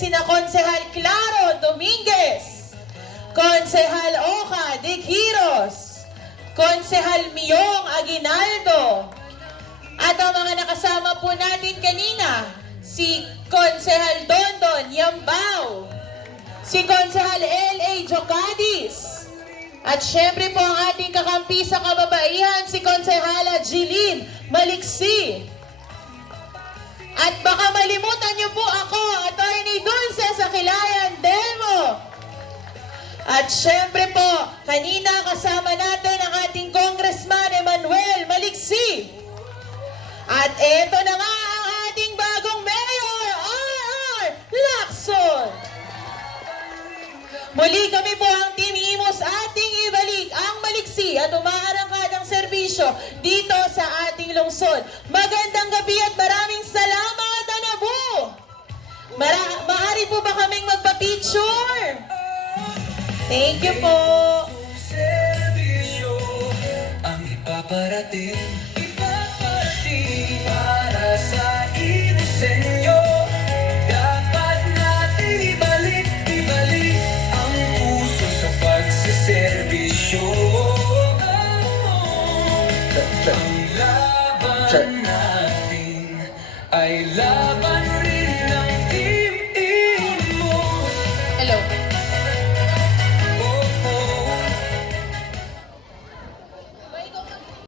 sina Konsehal Claro Dominguez, Konsehal Oka de Quiros, Konsehal Miyong Aguinaldo, at ang mga nakasama po natin kanina, si Konsehal Dondon Yambao, si Konsehal L.A. Jocadis, at syempre po ang ating kakampi sa kababaihan, si Konsehala Jeline Maliksi. At baka malimutan niyo po ako, Attorney Dulce Sakilayan Delmo. At syempre po, kanina kasama natin ang ating Congressman Emmanuel Maliksi. At eto na nga ang ating bagong Mayor, R.R. Lacson. Muli kami po ang Team Imus ating ibalik ang Maliksi at umaarangkadang serbisyo dito sa ating lungsod. Magandang gabi at maraming salamat, Anabu! Maaari po ba kaming magpa-picture? Thank you po!